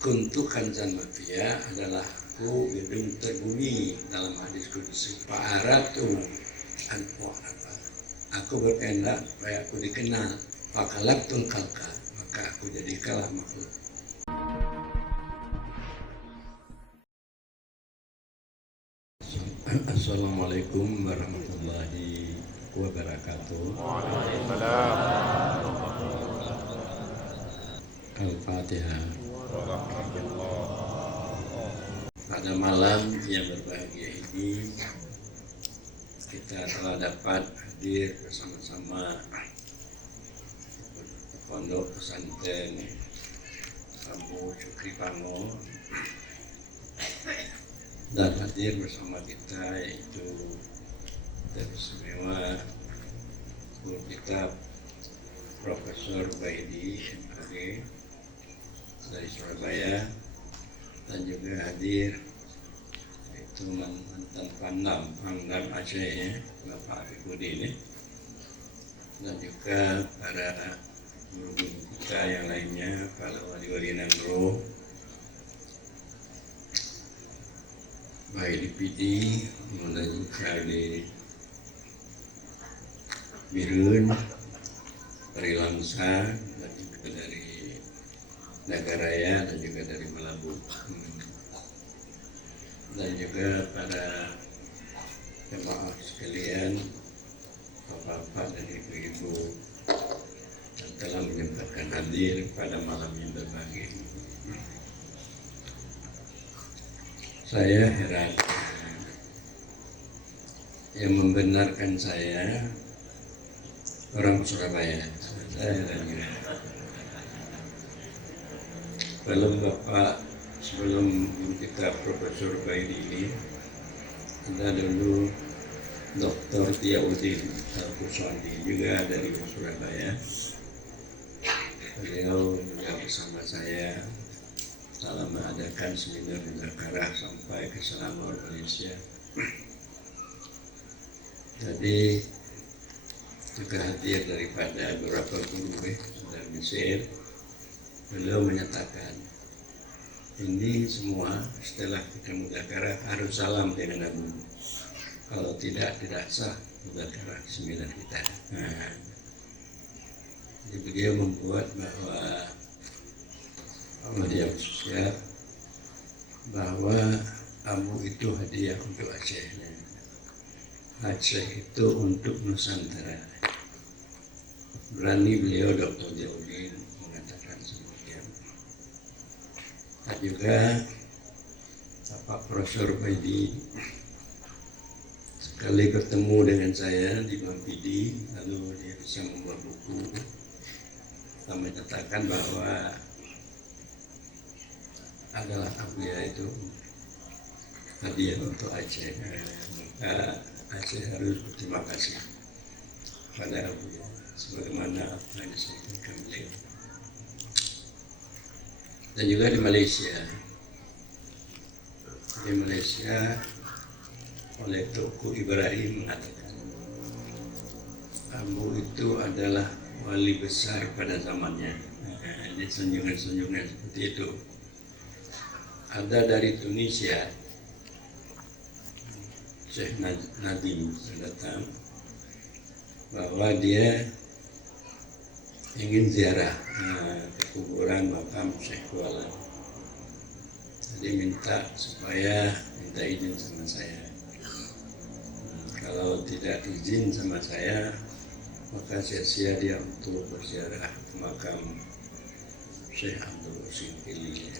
Kuntu kanzan mafia adalah aku gedung terbunyi dalam hadis qudsi. Pak Arab tuh aku berkehendak supaya aku dikenal. Fakalaktul khalqa, maka aku jadikanlah makhluk. Assalamualaikum warahmatullahi wabarakatuh. Waalaikumsalam. Al-Fatihah. Pada malam yang berbahagia ini kita telah dapat hadir bersama-sama Pondok Pesantren Abu Syukri Pango, dan hadir bersama kita yaitu teristimewa guru kitab Profesor Baidi MPD dari Surabaya, dan juga hadir yaitu mantan Pangdam Aceh ya, Bapak Arifudin, dan juga para guru kita yang lainnya, para wali-wali Nangro, baik di PD, dan juga di Birun, dari Langsa, dan juga dari Nagaraya, dan juga dari Melabu, dan juga pada jemaah sekalian, bapak-bapak dan ibu-ibu yang telah menyempatkan hadir pada malam yang berbahagia. Saya heran yang membenarkan saya orang Surabaya. Saya heran juga. Sebelum kita Profesor Baidi ini, ada dulu Dr. Tiaudin Al-Kuswandi juga dari Surabaya. Beliau juga bersama saya telah mengadakan seminar muzakarah sampai ke Selangor, Malaysia. Jadi juga hadir daripada beberapa guru dari Mesir. Beliau menyatakan ini semua setelah kita muzakarah harus salam dengan Nabi. Kalau tidak sah muzakarah seminar kita. Jadi beliau membuat bahwa media sosial bahwa Abu itu hadiah untuk Aceh. Aceh itu untuk Nusantara. Berani beliau Dr. Tiaudin mengatakan seperti itu. Dan juga Bapak Profesor Baidi sekali bertemu dengan saya di Mampidi, lalu dia bisa membuat buku dan menyatakan bahwa adalah Abuya itu hadiah untuk Aceh. Maka Aceh harus berterima kasih pada Abuya sebagaimana apa yang disampaikan beliau. Dan juga di Malaysia oleh Tuku Ibrahim mengatakan Abu itu adalah wali besar pada zamannya. Ini sanjungan-sanjungan seperti itu. Ada dari Tunisia, Syekh Nadim datang bahwa dia ingin ziarah ke kuburan makam Syekh Kuala. Jadi minta izin sama saya. Kalau tidak izin sama saya, maka sia-sia dia untuk berziarah ke makam Syekh Abdul Qasim Pili.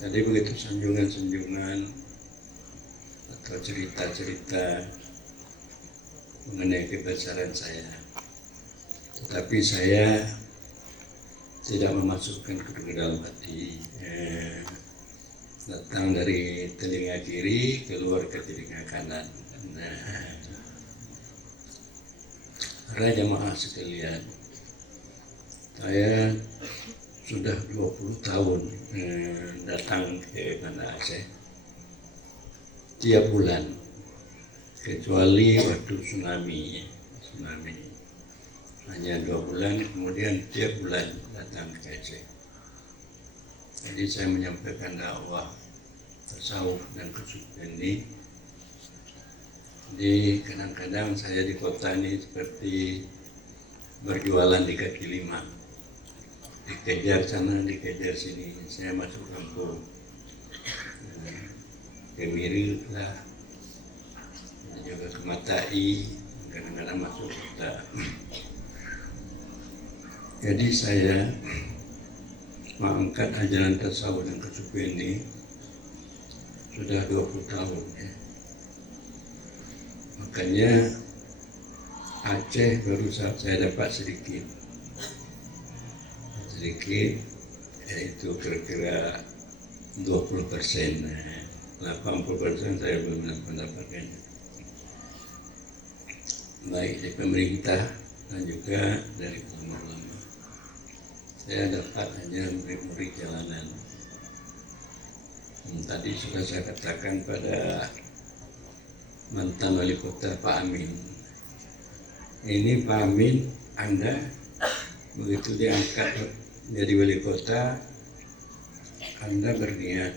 Jadi begitu sanjungan-sanjungan atau cerita-cerita mengenai kebesaran saya. Tetapi saya tidak memasukkan ke dalam hati. Datang dari telinga kiri keluar ke telinga kanan. Para jemaah sekalian, saya sudah 20 tahun datang ke Banda Aceh tiap bulan, kecuali waktu tsunami. Hanya 2 bulan, kemudian tiap bulan datang ke Aceh. Jadi saya menyampaikan dakwah tasawuf dan kesucian ini. Jadi kadang-kadang saya di kota ini seperti berjualan di kaki lima, dikejar sana, dikejar sini. Saya masuk kampung, ke Miri lah, juga ke Matai, kadang-kadang masuk kota. Jadi saya mengangkat ajaran tasawuf dan kesucian ini sudah 20 tahun ya. Makanya Aceh baru saya dapat sedikit, yaitu kira-kira 20%, 80% saya belum mendapatkannya, baik dari pemerintah dan juga dari ulama-ulama. Saya dapat hanya murid-murid jalanan. Tadi sudah saya katakan pada mantan wali kota Pak Amin. Ini Pak Amin, Anda begitu diangkat menjadi wali kota, Anda berniat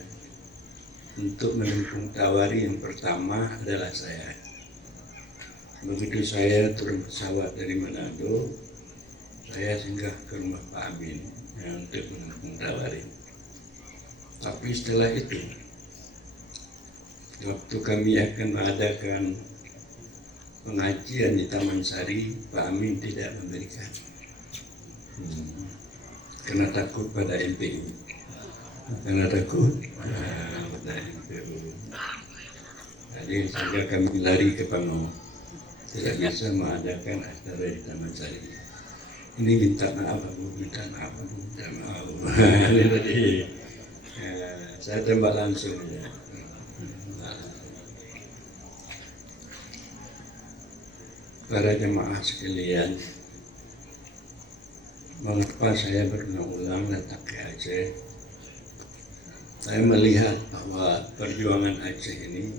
untuk mendukung Tawari. Yang pertama adalah saya. Begitu saya turun pesawat dari Manado, saya singgah ke rumah Pak Amin untuk mendukung Tawari. Tapi setelah itu, waktu kami akan mengadakan pengajian di Taman Sari, Pak Amin tidak memberikan, karena takut pada MPU. Pada MPU. Jadi sehingga kami lari ke Pangau, tidak bisa mengadakan acara di Taman Sari. Ini minta maaf Abu, minta maaf. Ini tadi saya tembak langsung ya. Para jemaah sekalian, mengapa saya berulang-ulang datang ke Aceh? Saya melihat bahwa perjuangan Aceh ini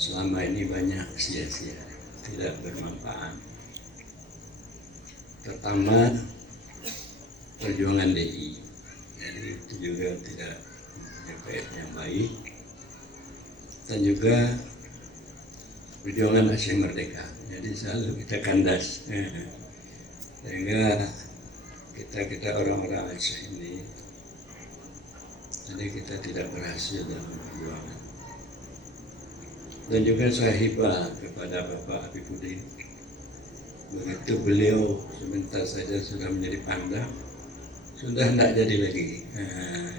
selama ini banyak sia-sia, tidak bermanfaat. Pertama, perjuangan DI, jadi itu juga tidak efek yang baik, dan juga perjuangan Aceh Merdeka. Jadi selalu kita kandas, sehingga kita orang-orang Aceh ini, jadi kita tidak berhasil dalam perjuangan. Dan juga saya hibah kepada Bapak Habibudin. Begitu beliau sebentar saja sudah menjadi pangdam, sudah tidak jadi lagi.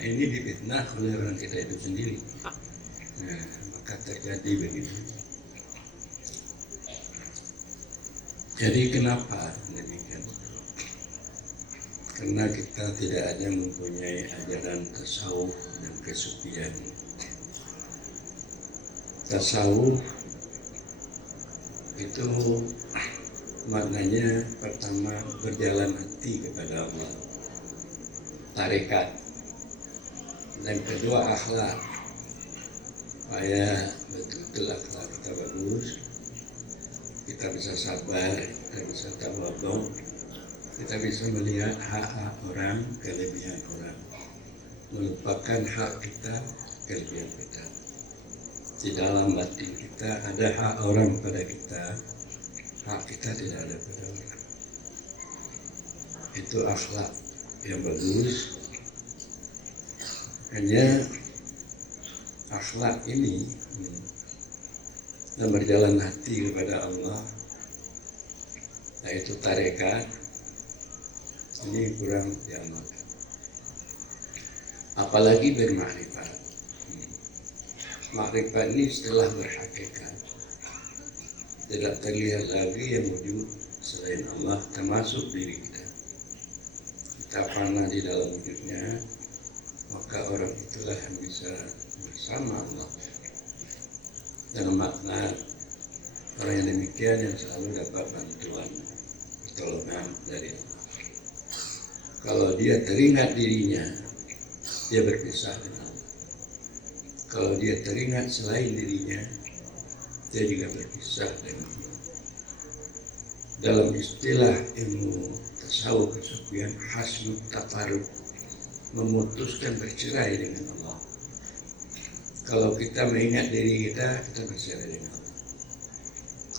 Ini difitnah oleh orang kita itu sendiri. Maka terjadi begitu. Jadi kenapa demikian? Karena kita tidak ada mempunyai ajaran tasawuf dan kesucian. Tasawuf itu maknanya pertama berjalan hati kepada Allah, tarekat. Dan kedua akhlak, supaya betul-betul akhlak kita bagus, kita bisa sabar, kita bisa tawadhu, kita bisa melihat hak-hak orang, kelebihan orang, melupakan hak kita, kelebihan kita. Di dalam batin kita ada hak orang pada kita, hak kita tidak ada pada orang. Itu akhlak yang bagus. Hanya akhlak ini dan berjalan hati kepada Allah, yaitu tarekat, ini kurang diamalkan. Apalagi bermakrifat. Makrifat ini setelah berhakikat, tidak terlihat lagi yang wujud selain Allah, termasuk diri kita. Kita fana di dalam wujudnya, maka orang itulah yang bisa bersama Allah. Dan makna orang yang demikian yang selalu dapat bantuan, pertolongan dari Allah. Kalau dia teringat dirinya, dia berpisah dengan Allah. Kalau dia teringat selain dirinya, dia juga berpisah dengan Allah. Dalam istilah ilmu tasawuf kesucian, hasnut tafarruq, memutuskan bercerai dengan Allah. Kalau kita mengingat diri kita, kita bercerai dengan Allah.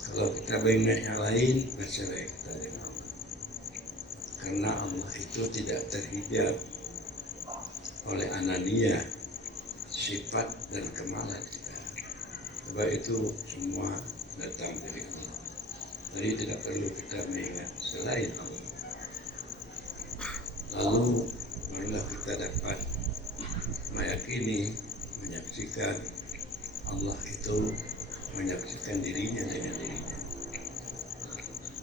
Kalau kita mengingat yang lain, bercerai kita dengan Allah. Karena Allah itu tidak terhijab oleh anania, sifat dan kemalan kita. Sebab itu semua datang dari Allah. Jadi tidak perlu kita mengingat selain Allah. Lalu barulah kita dapat meyakini, menyaksikan Allah itu menyaksikan dirinya dengan dirinya.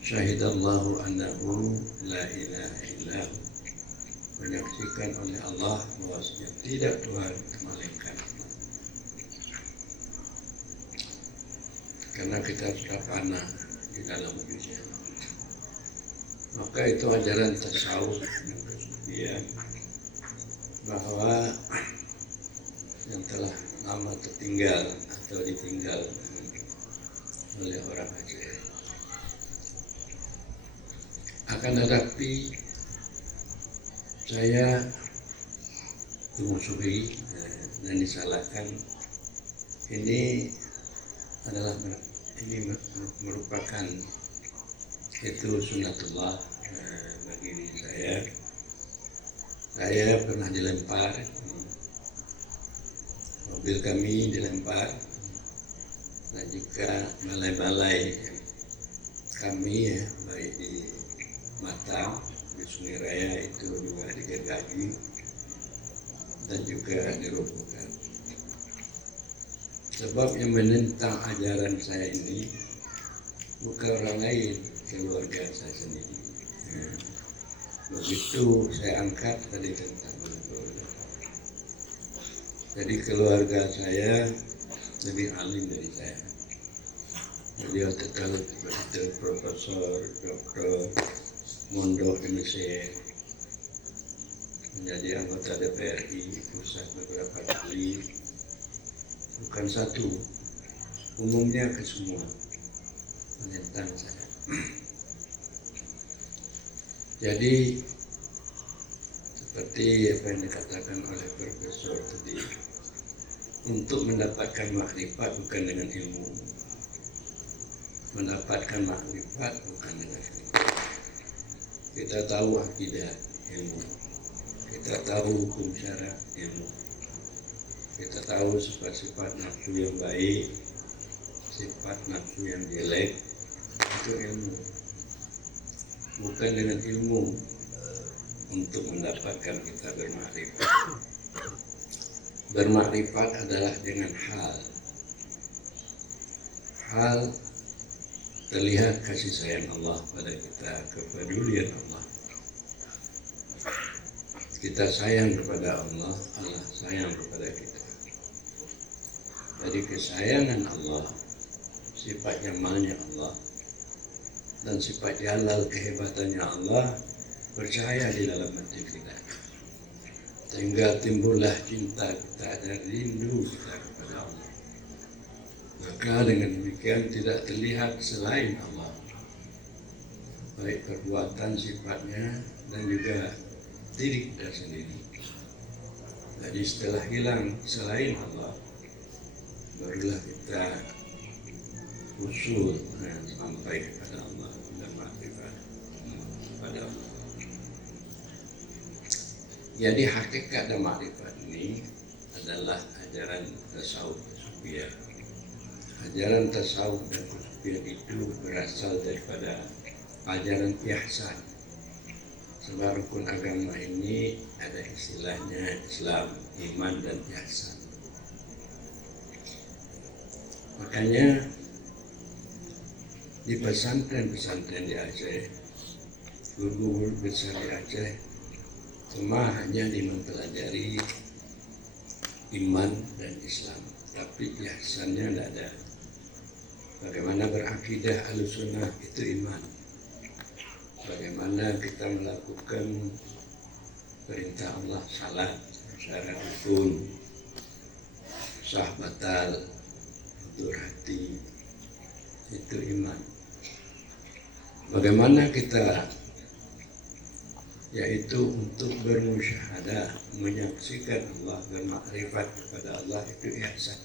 Syahidallahu annahu la ilaha illahu. Menyaksikan oleh Allah bahwasanya tidak Tuhan melainkan Allah. Karena kita sudah fana di dalam dunia. Maka itu ajaran tasawuf dan kesufian bahwa yang telah lama tertinggal atau ditinggal oleh orang Aceh. Akan tetapi saya dimusuhi dan disalahkan. Ini adalah merupakan itu sunatullah bagi diri saya. Saya pernah dilempar, mobil kami dilempar, dan juga balai-balai kami ya, baik di Matang, di Sungai Raya itu juga digergaji dan juga dirobohkan. Sebab yang menentang ajaran saya ini bukan orang lain, keluarga saya sendiri. Begitu saya angkat tadi tentang keluarga. Jadi keluarga saya lebih alim dari saya. Beliau tetap sebagai profesor, doktor, mondok di Mesir, menjadi anggota DPRI pusat beberapa kali, bukan satu, umumnya ke semua menentang saya. Jadi seperti apa yang dikatakan oleh profesor tadi, untuk mendapatkan makrifat bukan dengan ilmu, mendapatkan makrifat bukan dengan ilmu. Kita tahu akidah, ilmu. Kita tahu hukum syara, ilmu. Kita tahu sifat-sifat nafsu yang baik, sifat nafsu yang jelek, itu ilmu. Bukan dengan ilmu untuk mendapatkan kita bermakrifat. Bermakrifat adalah dengan hal. Hal terlihat kasih sayang Allah pada kita, kepedulian Allah. Kita sayang kepada Allah, Allah sayang kepada kita. Jadi kesayangan Allah, sifat nyamannya Allah, dan sifat jalal kehebatannya Allah percaya di dalam hati kita. Sehingga timbullah cinta kita dan rindu kita kepada Allah. Maka dengan demikian tidak terlihat selain Allah, baik perbuatan sifatnya dan juga diri kita sendiri. Jadi setelah hilang selain Allah, barulah kita usul sampai kepada Allah dan makrifat kepada Allah. Jadi hakikat dan makrifat ini adalah ajaran tasawuf kesufian. Ajaran tasawuf dan kesufian itu berasal daripada ajaran ihsan. Sebab rukun agama ini ada istilahnya Islam, iman dan ihsan. Makanya di pesantren-pesantren di Aceh, guru-guru besar di Aceh, semua hanya mempelajari iman dan Islam, tapi ihsannya tidak ada. Bagaimana berakidah Ahlussunnah itu iman. Bagaimana kita melakukan perintah Allah salat secara rukun, sah batal, tutur hati, itu iman. Bagaimana kita yaitu untuk bermusyahadah, menyaksikan Allah, bermakrifat kepada Allah, itu ihsan.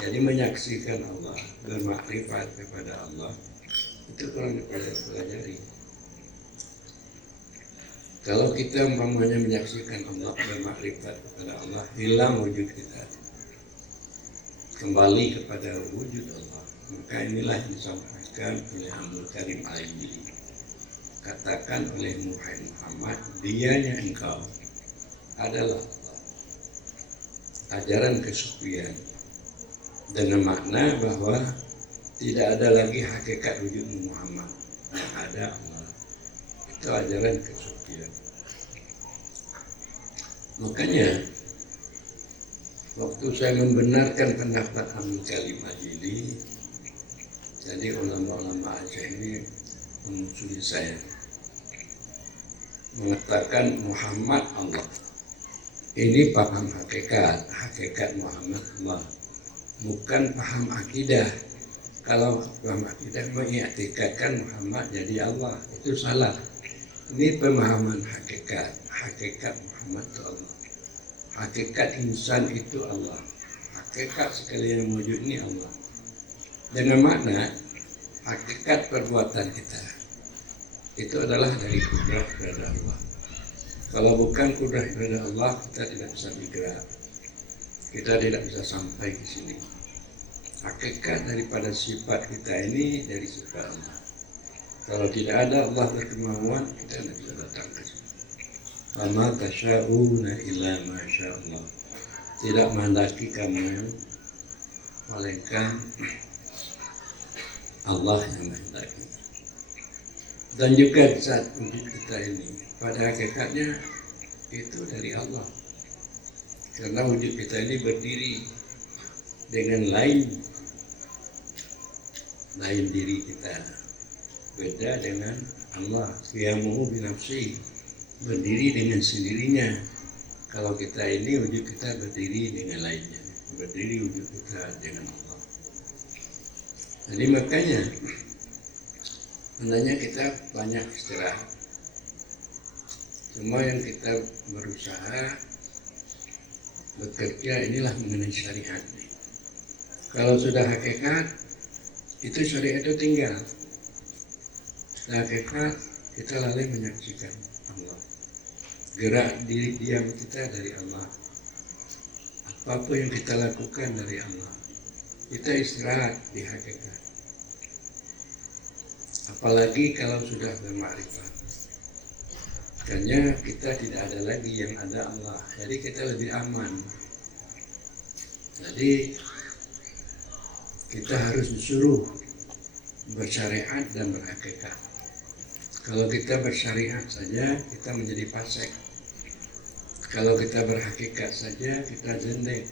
Jadi menyaksikan Allah, bermakrifat kepada Allah, itu kurang dipelajari. Kalau kita umpamanya menyaksikan Allah, bermakrifat kepada Allah, hilang wujud kita, kembali kepada wujud Allah, maka inilah yang disampaikan oleh Abdul Karim Al-Jili. Katakan oleh Muhammad, dianya engkau adalah Allah. Ajaran kesufian dengan makna bahwa tidak ada lagi hakikat wujud Muhammad, ada Allah. Itu ajaran kesufian. Makanya waktu saya membenarkan pendapat Abdul Karim Al-Jili, jadi ulama-ulama Aceh ini memusuhi saya, mengatakan Muhammad Allah. Ini paham hakikat Muhammad Allah, bukan paham akidah. Kalau paham akidah mengiktikadkan Muhammad jadi Allah, itu salah. Ini pemahaman hakikat Muhammad itu Allah. Hakikat insan itu Allah. Hakikat sekalian wujud ini Allah. Dengan makna hakikat perbuatan kita itu adalah dari kudrah kepada Allah. Kalau bukan kudrah kepada Allah, kita tidak bisa bergerak, kita tidak bisa sampai ke sini. Hakikat daripada sifat kita ini dari sifat Allah. Kalau tidak ada Allah berkemauan, kita tidak bisa datang ke sini. Wama tasya'una illa masya'allah. Tidak menghendaki kamu, melainkan Allah yang menghendaki. Dan juga saat wujud kita ini, pada hakikatnya itu dari Allah. Karena wujud kita ini berdiri dengan lain diri kita. Beda dengan Allah. Qiyamuhu binafsi, berdiri dengan sendirinya. Kalau kita ini wujud kita berdiri dengan lainnya. Berdiri wujud kita dengan Allah. Jadi makanya sebenarnya kita banyak istirahat. Semua yang kita berusaha bekerja inilah mengenai syariat. Kalau sudah hakikat, itu syariat itu tinggal. Sudah hakikat, kita lalai menyaksikan Allah. Gerak diri diam kita dari Allah. Apapun yang kita lakukan dari Allah. Kita istirahat di hakikat. Apalagi kalau sudah bermakrifat. Karena kita tidak ada lagi yang ada Allah. Jadi kita lebih aman. Jadi kita harus disuruh bersyariat dan berhakikat. Kalau kita bersyariat saja, kita menjadi fasik. Kalau kita berhakikat saja, kita zindek.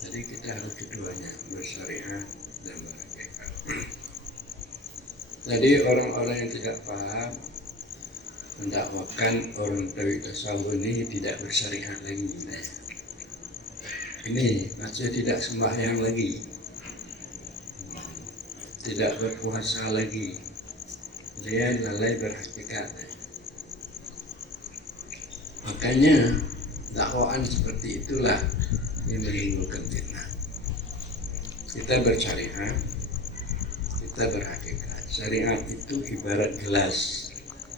Jadi kita harus keduanya, bersyariat dan berhakikat. Jadi orang-orang yang tidak paham mendakwakan orang dari tasawuf ini tidak bersyariat lagi. Ini maksudnya tidak sembahyang lagi, tidak berpuasa lagi, dia lalai berhakikat. Makanya dakwaan seperti itulah yang menimbulkan fitnah. Kita bersyariat, kita berhakikat. Syariat itu ibarat gelas,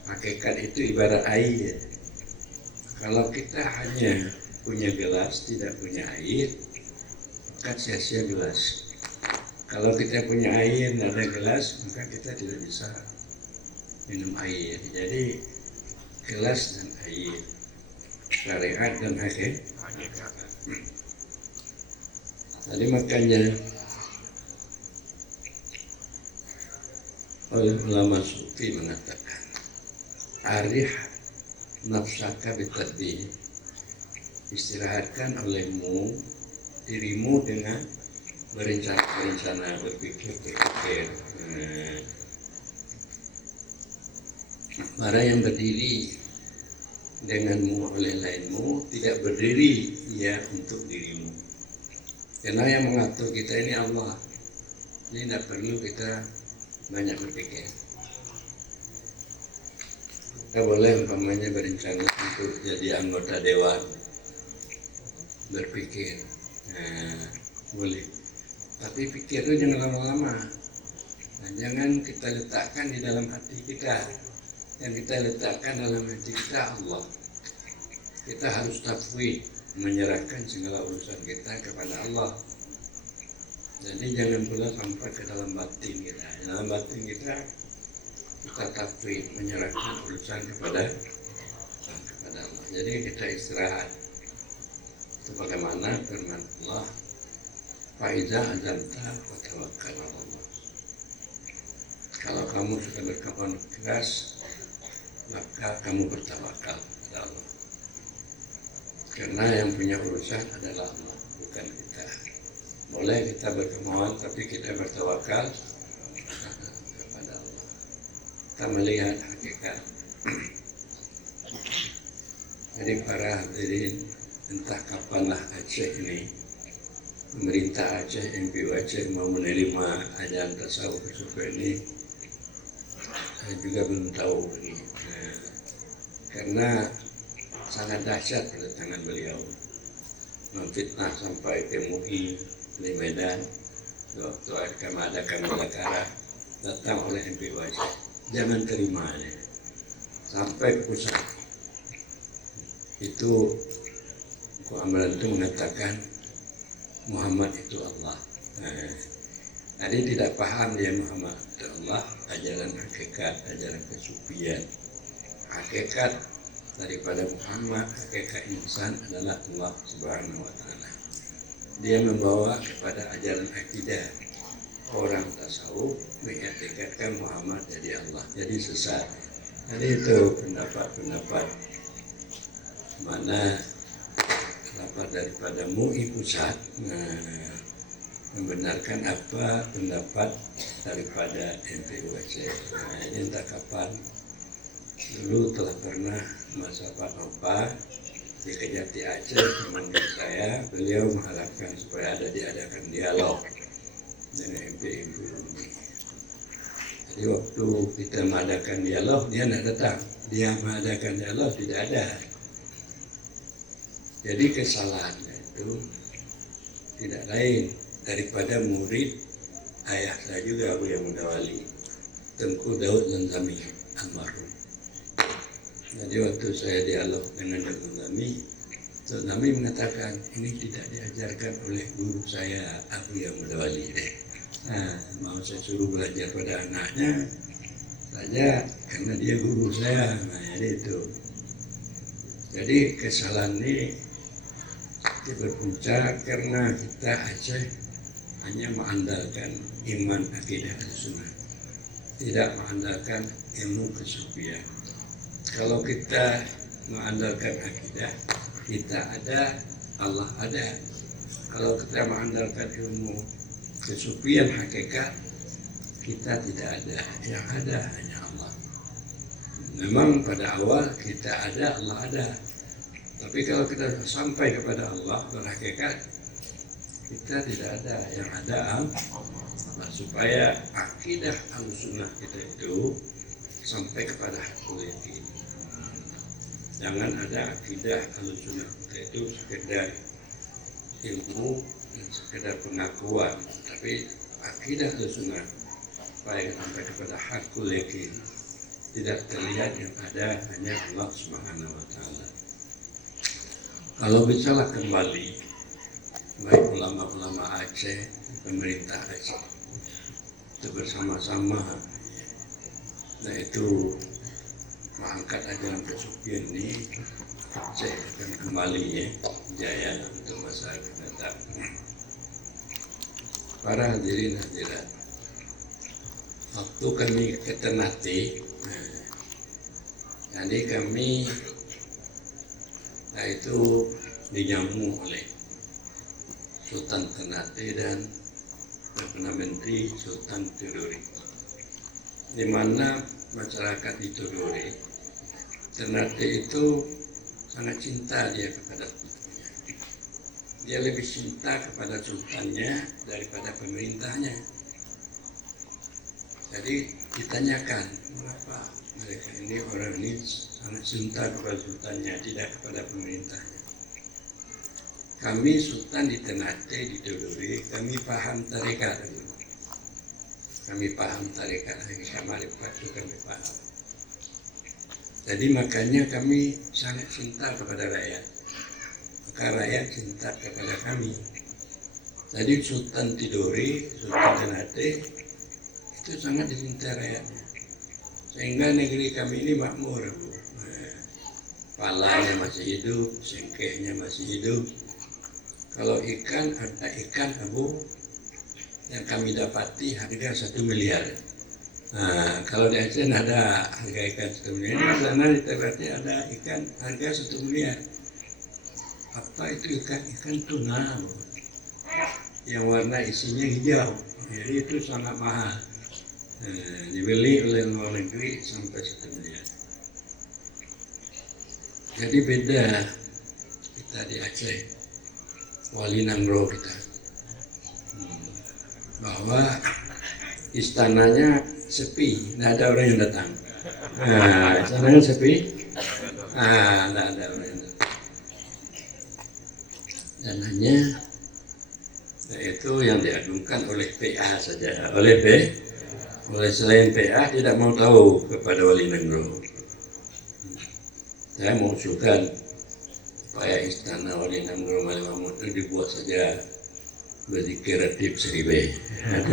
hakikat itu ibarat air. Kalau kita hanya punya gelas, tidak punya air, maka sia-sia gelas. Kalau kita punya air, tidak ada gelas, maka kita tidak bisa minum air. Jadi gelas dan air, syariat dan hakikat. Jadi makanya oleh ulama sufi mengatakan, arih nafsaka bitadbih, istirahatkan olehmu dirimu dengan berencana, berpikir. Para yang berdiri denganmu oleh lainmu tidak berdiri ia untuk dirimu. Karena yang mengatur kita ini Allah. Ini tidak perlu kita banyak berpikir. Kita boleh umpamanya berencana untuk jadi anggota dewan, berpikir, boleh. Tapi pikir itu jangan lama-lama. Nah, jangan kita letakkan di dalam hati kita. Yang kita letakkan dalam hati kita Allah. Kita harus tafwid, menyerahkan segala urusan kita kepada Allah. Jadi jangan pula sampai ke dalam batin kita. Dalam batin kita tafwid, menyerahkan urusan kepada Allah. Jadi kita istirahat. Itu bagaimana firman Allah, Faiza azamta wa tawakkal 'ala Allah. Kalau kamu sudah berkawan keras, maka kamu bertawakal kepada Allah. Karena yang punya urusan adalah Allah, bukan kita. Boleh kita berkemauan, tapi kita bertawakal kepada Allah. Kita melihat hakikat. Jadi para hadirin, entah kapanlah Aceh ini, pemerintah Aceh, MPU Aceh mau menerima ajaran tasawuf sufi ini, saya juga belum tahu ini. Karena sangat dahsyat kedatangan beliau, memfitnah sampai ke MUI di Medan, waktu ada Malakara datang oleh MPU Aceh, jangan terimanya sampai ke pusat. Itu Amalan itu mengatakan Muhammad itu Allah. Jadi tidak paham dia Muhammad itu Allah, ajaran hakikat, ajaran kesufian. Hakikat daripada Muhammad, hakikat insan adalah Allah Subhanahu wa Ta'ala. Dia membawa kepada ajaran akidah. Orang tasawuf mengikatkan Muhammad jadi Allah, jadi sesat. Jadi itu pendapat-pendapat mana pendapat daripada MUI pusat membenarkan apa pendapat daripada MPU Aceh. Ini entah kapan. Dulu telah pernah masa Pak Nova di Kejati Aceh memanggil saya, beliau mengharapkan supaya diadakan dialog dengan MPU ini. Jadi waktu kita mengadakan dialog, dia tidak datang. Dia mengadakan dialog, tidak ada. Jadi kesalahannya itu tidak lain daripada murid ayah saya juga, Abu Yang Mudawali, Tengku Daud Zanzami almarhum. Jadi waktu saya dialog dengan Daud Zanzami mengatakan ini tidak diajarkan oleh guru saya, Abu Yang Mudawali. Mau saya suruh belajar pada anaknya saja karena dia guru saya. Jadi itu. Jadi kesalahan ini berpuncak karena kita Aceh hanya mengandalkan iman akidah sunnah, tidak mengandalkan ilmu kesufian. Kalau kita mengandalkan akidah, kita ada, Allah ada. Kalau kita mengandalkan ilmu kesufian hakikat, kita tidak ada, yang ada hanya Allah. Memang pada awal kita ada, Allah ada. Tapi kalau kita sampai kepada Allah berhakikat, kita tidak ada, yang ada Allah. Supaya akidah al-sunnah kita itu sampai kepada hakul yakin. Jangan ada akidah al-sunnah kita itu sekedar ilmu dan sekedar pengakuan, tapi akidah al-sunnah supaya sampai kepada hakul yakin. Tidak terlihat yang ada hanya Allah Subhanahu wa Ta'ala. Kalau bicara kembali, baik ulama-ulama Aceh, pemerintah Aceh, itu bersama-sama, nah itu mengangkat ajaran kesufian ini, Aceh akan kembali jaya untuk masa akan datang. Para hadirin hadirat, waktu kami ke Ternate, jadi kami itu dijamu oleh Sultan Ternate dan Perdana Menteri Sultan Tidore, di mana masyarakat di Tidore, Ternate itu sangat cinta dia kepada sultannya. Dia lebih cinta kepada sultannya daripada pemerintahnya. Jadi ditanyakan, mengapa Mereka ini orang ini sangat cinta kepada sultannya, tidak kepada pemerintahnya. Kami sultan di Ternate, di Tidore, kami paham tarekat dulu. Kami paham tarekat, Marifat itu kami paham. Jadi makanya kami sangat cinta kepada rakyat. Maka rakyat cinta kepada kami. Jadi Sultan Tidore, Sultan Ternate itu sangat dicinta rakyatnya. Sehingga negeri kami ini makmur, Bu. Palanya masih hidup, sengkehnya masih hidup. Kalau ikan, ada ikan, Abu, yang kami dapati harga 1 miliar. Nah, kalau di Aceh ada harga ikan 1 miliar, di sana di Ternate ada ikan harga 1 miliar. Apa itu ikan? Ikan tuna, Bu. Yang warna isinya hijau, jadi itu sangat mahal. Dibeli oleh luar negeri sampai 1 miliar. Jadi beda kita di Aceh, Wali Nanggro kita, bahwa istananya sepi, tidak ada orang yang datang. Istananya sepi, tidak ada orang yang datang. Dan hanya itu yang diadukan oleh PA saja, oleh selain PA tidak mau tahu kepada Wali Nanggro. Saya mengusulkan supaya istana Wali Nanggro Malik Mahmud itu dibuat saja berzikir ratib seribe.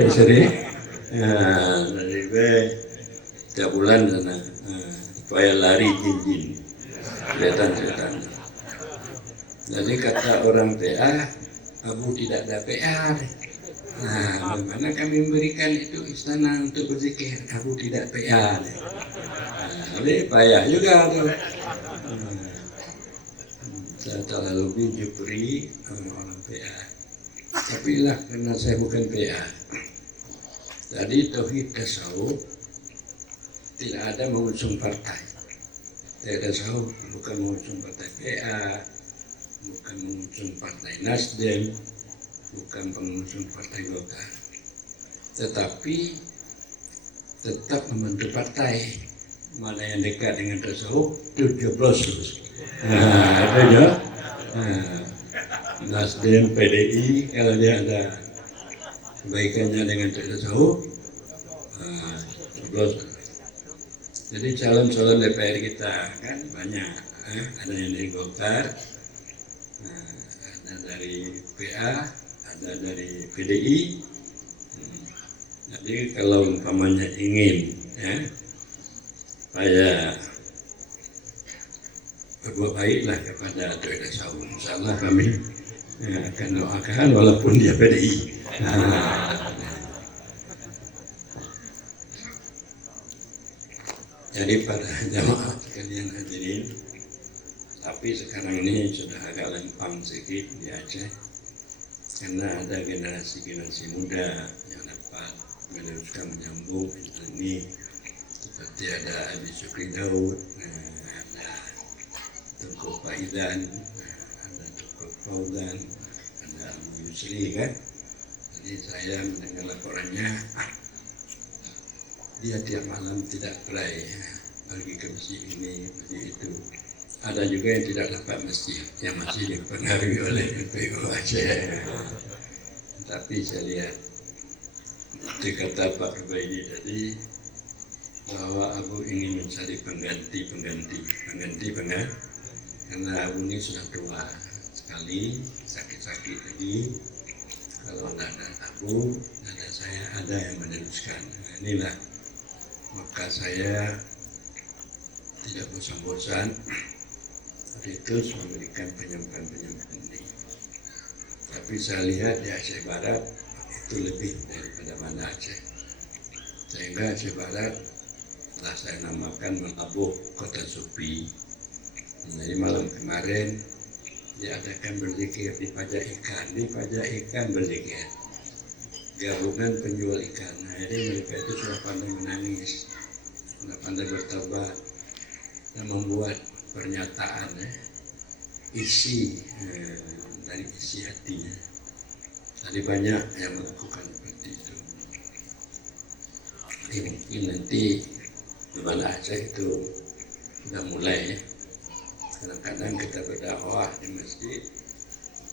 Seribe setiap bulan sana, supaya lari jin-jin, kelihatan. Jadi kata orang PA, Abu tidak ada PA. Bagaimana kami memberikan itu istana untuk berzikir? Abu tidak PA. Jadi payah juga tuh. Saya terlalu jupri orang PA. Tapi lah karena saya bukan PA. Jadi tauhid tasawuf tidak ada mengusung partai. Tauhid tasawuf bukan mengusung partai PA, bukan mengusung partai Nasdem, bukan pengusung partai Golkar, tetapi tetap membantu partai. Mana yang dekat dengan tasawuf, itu jeblos terus. Itu ya. Nasdem, PDI, kalau dia ada kebaikannya dengan tasawuf, jeblos. Jadi calon-calon DPR kita kan banyak, ada yang dari Golkar, ada dari PA, ada dari PDI. Jadi kalau umpamanya ingin supaya berbuat baiklah kepada Tauhid Tasawuf, insyaallah kami akan doakan walaupun dia PDI. Jadi pada jamaah sekalian hadirin, tapi sekarang ini sudah agak lempang sedikit di Aceh, karena ada generasi muda yang dapat meneruskan menyambung ini, seperti ada Abi Syukri Daud, ada Tengku Faidan, ada Tengku Fauzan, ada Abu Yusri kan. Jadi saya mendengar laporannya, dia tiap malam tidak berai, pergi ke masjid ini, masjid itu. Ada juga yang tidak dapat masjid, yang masih dipengaruhi oleh NPO Aceh. Tapi saya lihat, itu kata Pak Rubaidi tadi, bahwa Abu ingin mencari pengganti, karena Abu ini sudah tua sekali, sakit-sakit tadi. Kalau tidak ada Abu, ada saya, ada yang meneruskan. Nah, inilah, maka saya tidak bosan-bosan terus memberikan penyampaian ini. Tapi saya lihat di Aceh Barat itu lebih daripada mana Aceh. Sehingga Aceh Barat telah saya namakan Melabuh Kota Sufi. Jadi malam kemarin diadakan berzikir di pajak ikan berzikir. Gabungan penjual ikan. Nah, jadi mereka itu sudah pandai menangis, sudah pandai bertobat dan membuat pernyataan isi dari isi hatinya. Tadi banyak yang melakukan seperti itu. Mungkin nanti di mana Aceh itu sudah mulai ya. Kadang-kadang kita berdakwah di masjid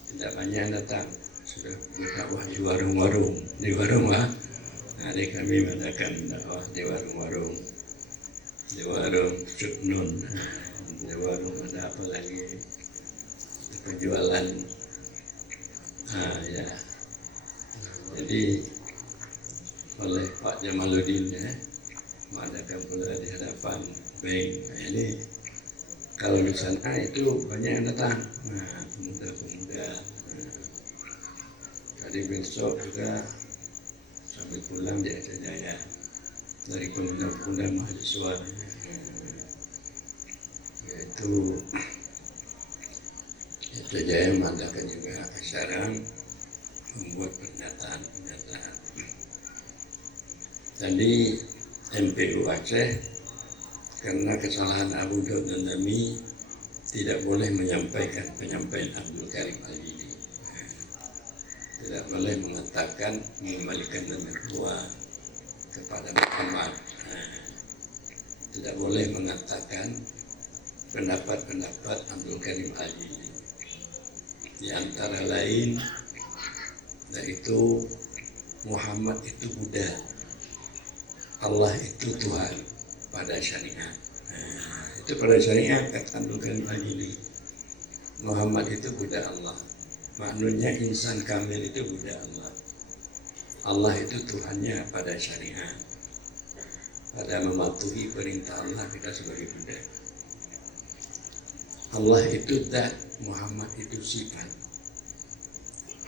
tidak banyak yang datang, sudah berdakwah di warung-warung, di warung hari kami mengadakan dakwah di warung-warung, di warung Cuknun, di warung ada apa lagi penjualan, ya. Jadi oleh Pak Jamaluddin ya, mengadakan pula di hadapan bank. Nah, ini kalau di sana itu banyak yang datang, pemuda-pemuda. Tadi besok juga sampai pulang di Aceh Jaya dari pemuda-pemuda mahasiswa, yaitu Aceh Jaya mengadakan juga acara membuat pernyataan. Jadi MPU Aceh karena kesalahan Abu Daud dan Nami tidak boleh menyampaikan penyampaian Abdul Karim Al-Jili, tidak boleh mengatakan mengembalikan nomor 2 kepada Muhammad, tidak boleh mengatakan pendapat-pendapat Abdul Karim Al-Jili, di antara lain yaitu Muhammad itu Buddha, Allah itu Tuhan pada syariat. Itu pada syariat kata Abdul Karim Al-Jili, Muhammad itu Buddha Allah, maknanya insan kamil itu Buddha Allah, Allah itu Tuhannya pada syariat, pada mematuhi perintah Allah kita sebagai Buddha. Allah itu zat, Muhammad itu sifat.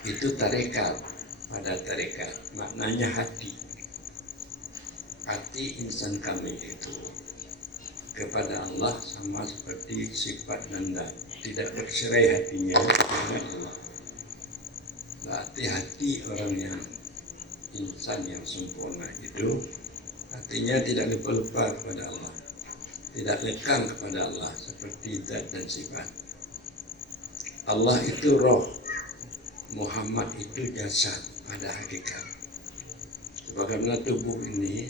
Itu tarekat, pada tarekat maknanya hati. Hati insan kamil itu kepada Allah sama seperti sifat dan zat, tidak bercerai hatinya dengan Allah. Berarti hati orang yang insan yang sempurna itu hatinya tidak lupa-lupa kepada Allah, tidak lekang kepada Allah seperti zat dan sifat. Allah itu roh, Muhammad itu jasad pada hakikat. Sebagaimana tubuh ini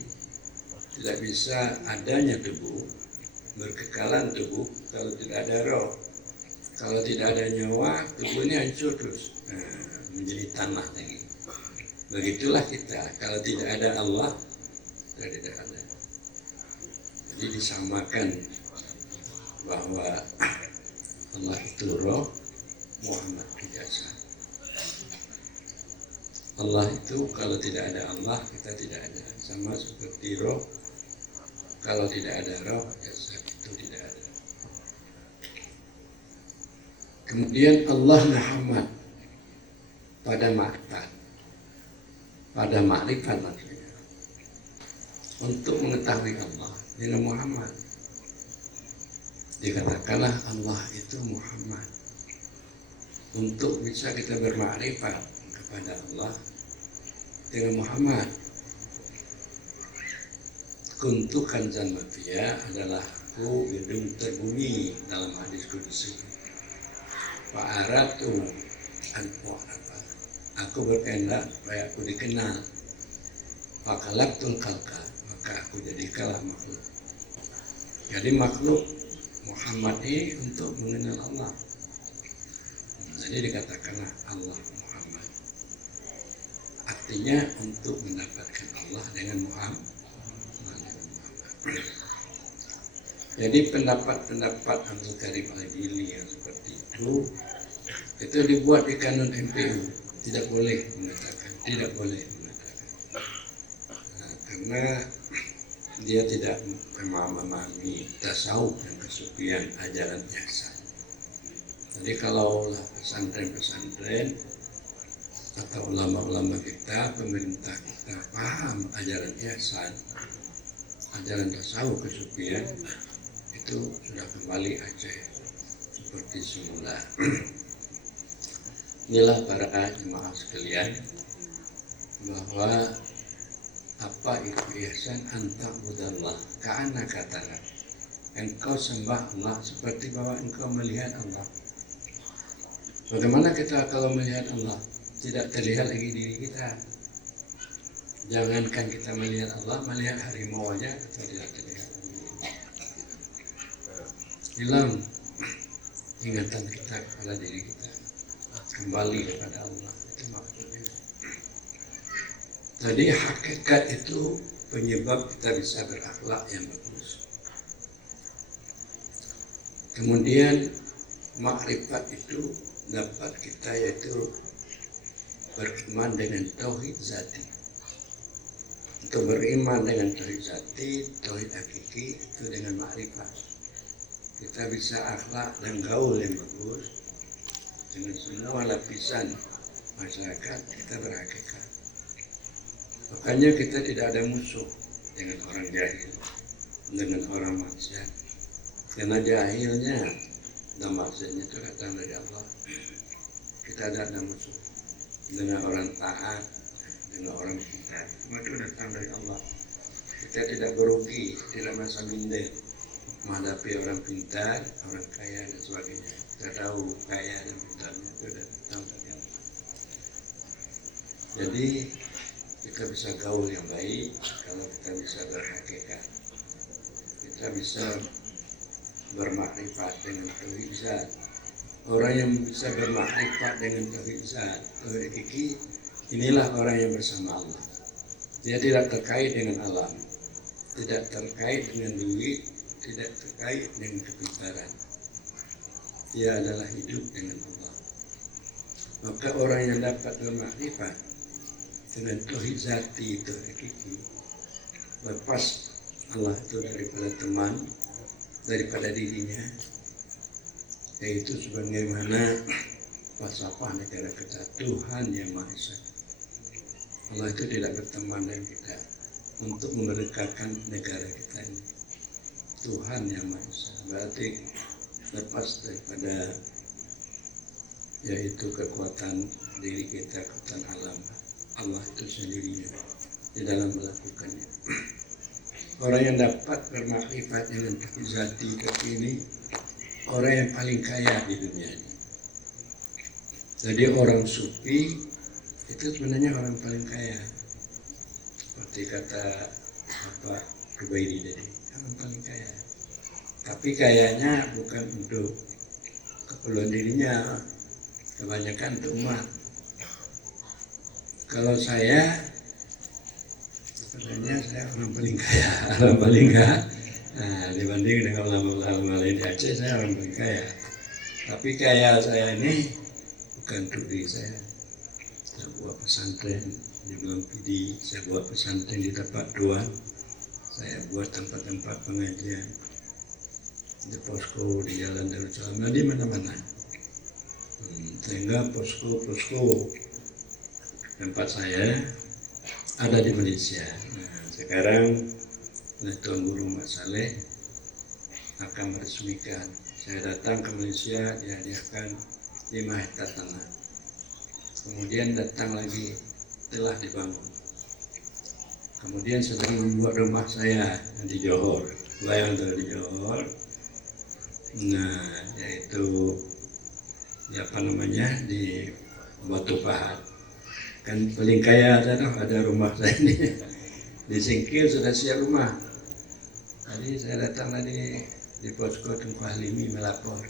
tidak bisa adanya tubuh, berkekalan tubuh kalau tidak ada roh. Kalau tidak ada nyawa, tubuh ini hancur terus, menjadi tanah lagi. Begitulah kita, kalau tidak ada Allah, tidak ada. Jadi disamakan bahwa Allah itu roh, Muhammad itu jasad. Allah itu kalau tidak ada Allah, kita tidak ada. Sama seperti roh, kalau tidak ada roh, jasad itu tidak ada. Kemudian Allah Muhammad pada ma'rifat, pada makrifat maksudnya, untuk mengetahui Allah dengan Muhammad. Dikatakanlah Allah itu Muhammad. Untuk bisa kita bermakrifat kepada Allah dengan Muhammad. Kuntu kanzan mafia adalah aku gedung terbunyi dalam hadis qudsi. Fa'aratu an-mu'arafa, aku berkehendak supaya aku dikenal. Fakalaktul khalqa, maka aku jadikanlah makhluk. Jadi makhluk Muhammad ini untuk mengenal Allah. Jadi dikatakanlah Allah Muhammad. Artinya untuk mendapatkan Allah dengan Muhammad. Jadi pendapat-pendapat Abdul Karim Al-Jili yang seperti itu dibuat di kanun MPU, tidak boleh mengatakan, karena dia tidak memahami tasawuf dan kesufian ajaran ihsan. Jadi kalau pesantren-pesantren atau ulama-ulama kita, pemerintah kita paham ajaran ihsan, ajaran tasawuf kesufian, itu sudah kembali Aceh seperti semula. Inilah para jemaah sekalian, bahwa apa itu ihsan, anta budallah ka'ana katara, engkau sembah Allah seperti bahwa engkau melihat Allah. Bagaimana kita kalau melihat Allah? Tidak terlihat lagi diri kita. Jangankan kita melihat Allah, melihat harimau aja kita tidak terlihat lagi. hilang ingatan kita kepada diri kita, kembali kepada Allah. Itu maksudnya. Jadi hakikat itu penyebab kita bisa berakhlak yang bagus. Kemudian makrifat itu dapat kita yaitu beriman dengan tauhid zati. Untuk beriman dengan tauhid zati, tauhid hakiki itu dengan makrifat. Kita bisa akhlak dan gaul yang bagus dengan semua lapisan masyarakat, kita berhakikat. Makanya kita tidak ada musuh dengan orang jahil, dengan orang maksiat. Karena jahilnya dan maksiatnya itu datang dari Allah. Kita tidak ada musuh dengan orang taat, dengan orang pintar. Semua itu datang dari Allah. Kita tidak berugi, tidak merasa minder menghadapi orang pintar, orang kaya dan sebagainya. Kita tahu kaya dan pintarnya itu datang dari Allah. Jadi kita bisa gaul yang baik kalau kita bisa berhakikat. Kita bisa bermakrifat dengan tauhid zat. Orang yang bisa bermakrifat dengan tauhid zat, tauhid hakiki, inilah orang yang bersama Allah. Dia tidak terkait dengan alam, tidak terkait dengan duit, tidak terkait dengan kepintaran. Dia adalah hidup dengan Allah. Maka orang yang dapat bermakrifat dengan tauhid zati, tauhid hakiki, lepas Allah itu daripada teman, daripada dirinya, yaitu sebagaimana falsafah negara kita, Tuhan yang Maha Esa. Allah itu tidak berteman dengan kita untuk mendekatkan negara kita ini. Tuhan yang Maha Esa berarti lepas daripada yaitu kekuatan diri kita, kekuatan alam. Allah itu sendirinya di dalam melakukannya. Orang yang dapat bermakrifat dengan zati ini orang yang paling kaya di dunia ini. Jadi orang sufi itu sebenarnya orang paling kaya. Seperti kata Bapak Rubaidi tadi, orang paling kaya. Tapi kayanya bukan untuk keperluan dirinya, kebanyakan untuk umat. Kalau saya sebenarnya saya orang paling kaya, orang paling kaya. Nah, dibanding dengan ulama-ulama lain di Aceh, saya orang paling kaya. Tapi kaya saya ini bukan untuk diri saya. Saya buat pesantren di Bulan Pidi, saya buat pesantren di tempat Tuan, saya buat tempat-tempat pengajian di posko di Jalan Darussalam, di mana-mana. Sehingga posko tempat saya ada di Malaysia. Nah, sekarang Tuan Guru Mak Saleh akan meresmikan. Saya datang ke Malaysia, dihadiahkan 5 hektar tanah. Kemudian datang lagi, telah dibangun. Kemudian sedang membuat rumah saya di Johor. Bayang dari Johor. Nah, yaitu di Batu Pahat. Kan paling kaya ada rumah saya ini. Di Singkil sudah siap rumah. Tadi saya datang tadi di posko Tengku Halimi melapor.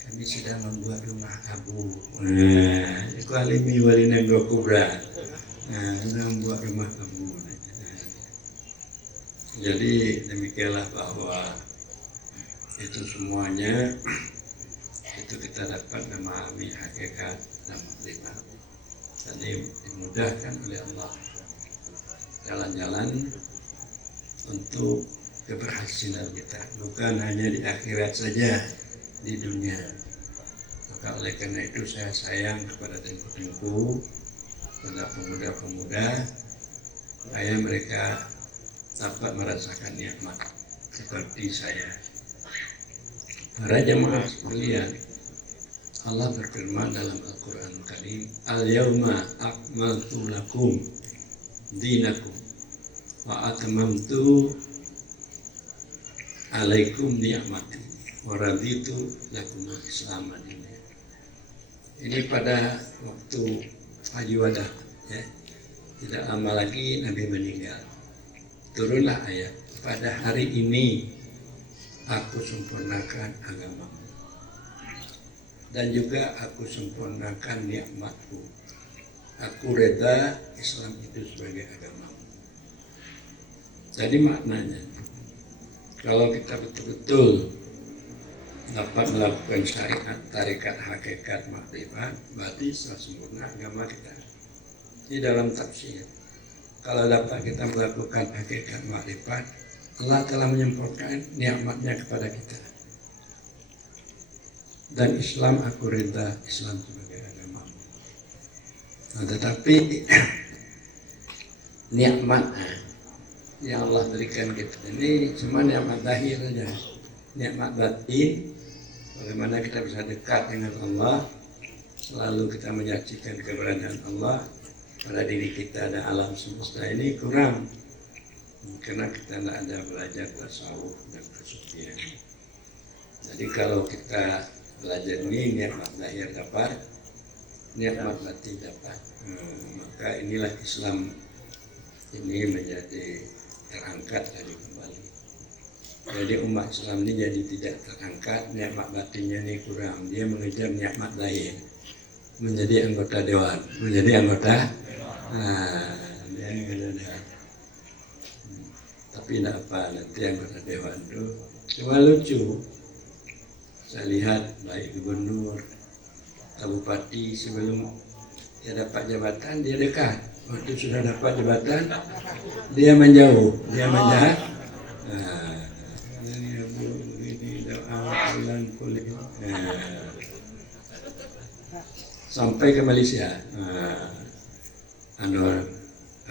Kami sedang membuat rumah abu. Nah, Tengku Halimi wali Nenggo Kubra. Nah, sedang membuat rumah abu. Jadi demikianlah bahwa itu semuanya itu kita dapat memahami hakikat dan makrifat. Jadi dimudahkan oleh Allah jalan-jalan untuk keberhasilan kita, bukan hanya di akhirat saja, di dunia. Maka oleh karena itu saya sayang kepada tengku-tengku, kepada pemuda-pemuda, supaya mereka dapat merasakan nikmat seperti saya. Para jemaah sekalian, Allah berfirman dalam Al-Quran Karim, Al-yawma akmaltu lakum dinakum wa atmamtu alaikum ni'mati wa raditu lakum al-Islam dinan. Ini pada waktu Haji Wada, ya. Tidak lama lagi Nabi meninggal. Turunlah ayat, pada hari ini aku sempurnakan agamamu. Dan juga aku sempurnakan nikmatku. Aku reda Islam itu sebagai agamamu. Jadi maknanya, kalau kita betul-betul dapat melakukan syariat, tarikat, hakikat, makrifat, berarti setelah sempurna agama kita. Ini dalam tafsir. Kalau dapat kita melakukan hakikat, makrifat, Allah telah menyempurnakan nikmatnya kepada kita. Dan Islam aku reda Islam sebagai agama. Nah, tetapi nikmat yang Allah berikan kita ini cuma nikmat zahir saja. Nikmat batin, bagaimana kita bisa dekat dengan Allah, selalu kita menyaksikan keberadaan Allah pada diri kita dan alam semesta ini kurang. Karena kita tidak ada belajar tasawuf dan kesucian. Jadi kalau kita belajar ini nikmat zahir dapat, nikmat batin dapat. Maka inilah Islam ini menjadi terangkat dari kembali. Jadi umat Islam ini jadi tidak terangkat, nikmat batinnya ini kurang. Dia mengejar nikmat zahir, menjadi anggota dewan, menjadi anggota. Dia anggota dewan. Tapi tidak apa, nanti anggota dewan itu cuma lucu. Saya lihat baik gubernur, bupati sebelum dia dapat jabatan dia dekat. Waktu sudah dapat jabatan dia menjauh, ini doa bulan kulit. Sampai ke Malaysia,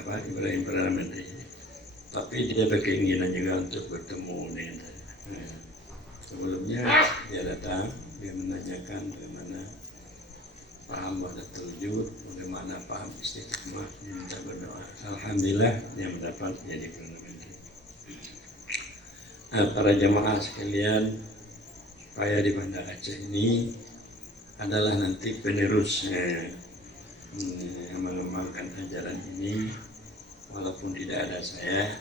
Ibrahim Perdana Menteri. Tapi dia berkeinginan juga untuk bertemu dengan saya. Sebelumnya dia datang, dia menanyakan bagaimana paham wahdatul wujud, bagaimana paham istiqamah, dia minta berdoa. Alhamdulillah dia mendapat jadi Perdana Menteri. Para jemaah sekalian, supaya di Banda Aceh ini adalah nanti penerus yang mengamalkan ajaran ini, walaupun tidak ada saya,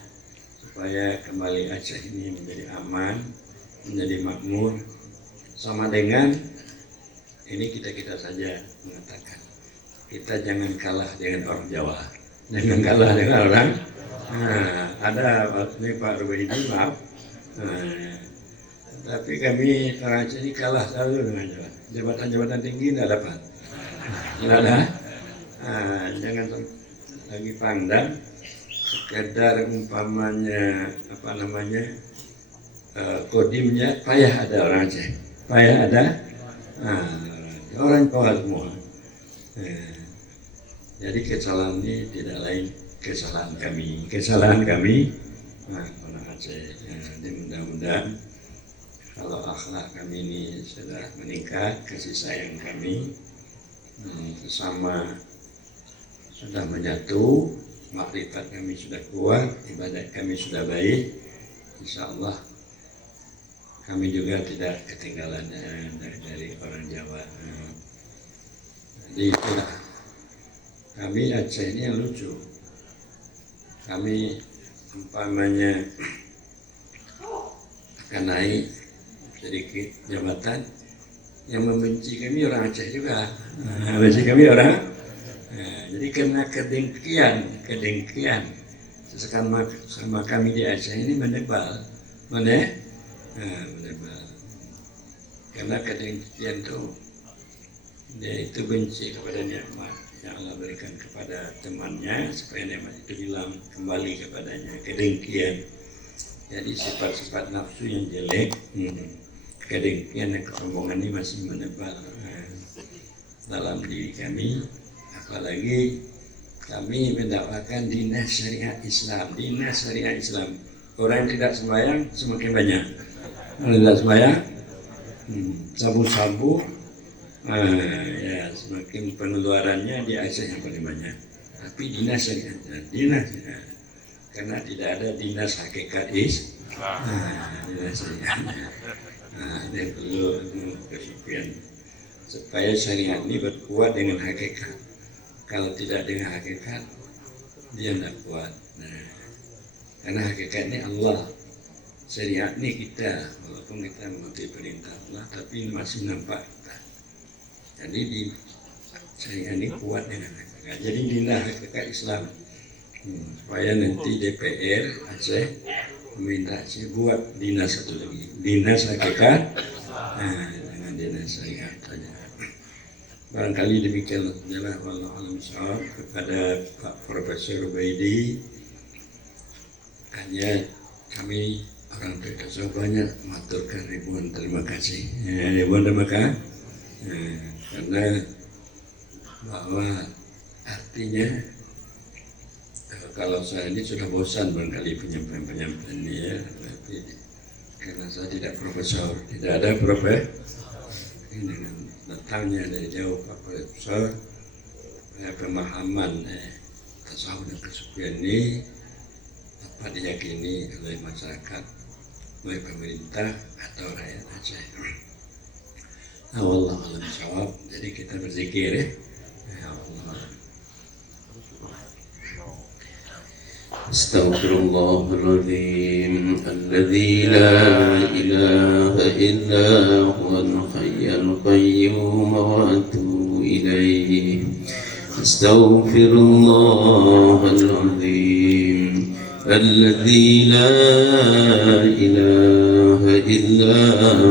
supaya kembali Aceh ini menjadi aman, menjadi makmur, sama dengan ini kita saja mengatakan, kita jangan kalah dengan orang Jawa, jangan kalah dengan orang. Ada ini Pak Rubaidi, maaf, tapi kami orang Aceh ini kalah selalu dengan Jawa. Jabatan-jabatan tinggi tidak dapat, tidak ada. Jangan lagi pandang sekedar umpamanya kodimnya payah ada orang Aceh, payah ada orang Jawa semua. Jadi kesalahan ini tidak lain kesalahan kami orang Aceh. Jadi mudah-mudahan kalau akhlak kami ini sudah meningkat, kasih sayang kami bersama sudah menyatu, makrifat kami sudah kuat, ibadat kami sudah baik, insya Allah kami juga tidak ketinggalan dari orang Jawa. Jadi itulah kami Aceh ini yang lucu. Kami umpamanya akan naik sedikit jabatan, yang membenci kami orang Aceh juga, membenci kami orang. Jadi karena kedengkian sama kami di Aceh ini menebal. Karena kedengkian itu dia itu benci kepada nikmat yang Allah berikan kepada temannya, supaya nikmat itu hilang kembali kepadanya. Kedengkian, jadi sifat-sifat nafsu yang jelek, kedengkian dan kesombongan ini masih menebal dalam diri kami. Apalagi kami mendakwakan dinas syariat Islam. Orang yang tidak sembahyang semakin banyak. Kalau tidak sembahyang, sabu-sabu, semakin pengeluarannya di Aceh yang paling banyak. Tapi dinas syariat, karena tidak ada dinas hakikat dinas syariat. Dia perlu kesucian supaya syariat ini berkuat dengan hakikat. Kalau tidak dengan hakikat, dia tidak kuat. Karena hakikat ini Allah syariat ini kita, walaupun kita mengikuti perintah Allah, tapi masih nampak kita. Jadi di syariat ini kuat dengan mereka. Jadi inilah hakikat Islam. Supaya nanti DPR Aceh meminta Aceh buat dinas satu lagi, dinas hakikat, dengan dinas syariat saja. Barangkali demikian adalah wallahu a'lam bishawab kepada Pak Profesor Ubaidi. Hanya kami orang PKS banyak maturkan ribuan terima kasih. Ribuan terima kasih. Karena bahwa artinya kalau saya ini sudah bosan barangkali penyampaian ini ya, tapi karena saya tidak profesor, tidak ada profesor. Dengan datangnya dari jauh Pak Profesor, pemahaman tasawuf dan kesufian ini dapat diyakini oleh masyarakat, oleh pemerintah atau rakyat Aceh. Wallahu a'lam bishawab. Jadi kita berzikir ya. Allah. Astaghfirullahaladzim alladzi la ilaha illa huwal hayyul qayyum wa atubu ilaihi. Astaghfirullahaladzim alladzi la ilaha illa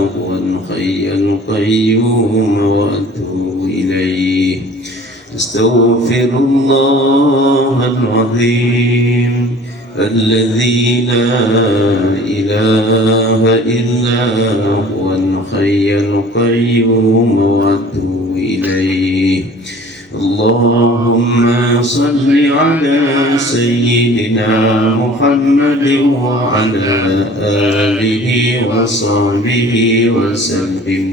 huwal hayyul qayyum wa atubu ilaihi. Astaghfirullahaladzim الذي لا إله إلا هو الحي القيوم وأتوب إليه. اللهم صل على سيدنا محمد وعلى آله وصحبه وسلم.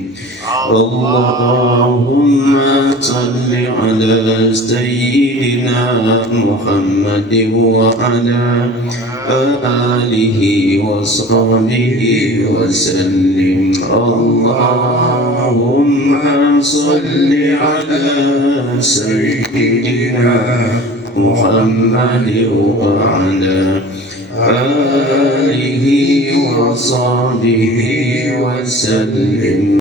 اللهم صل على سيدنا محمد وعلى آله وصحبه وسلم. اللهم صل على سيدنا محمد وعلى آله وصحبه وسلم.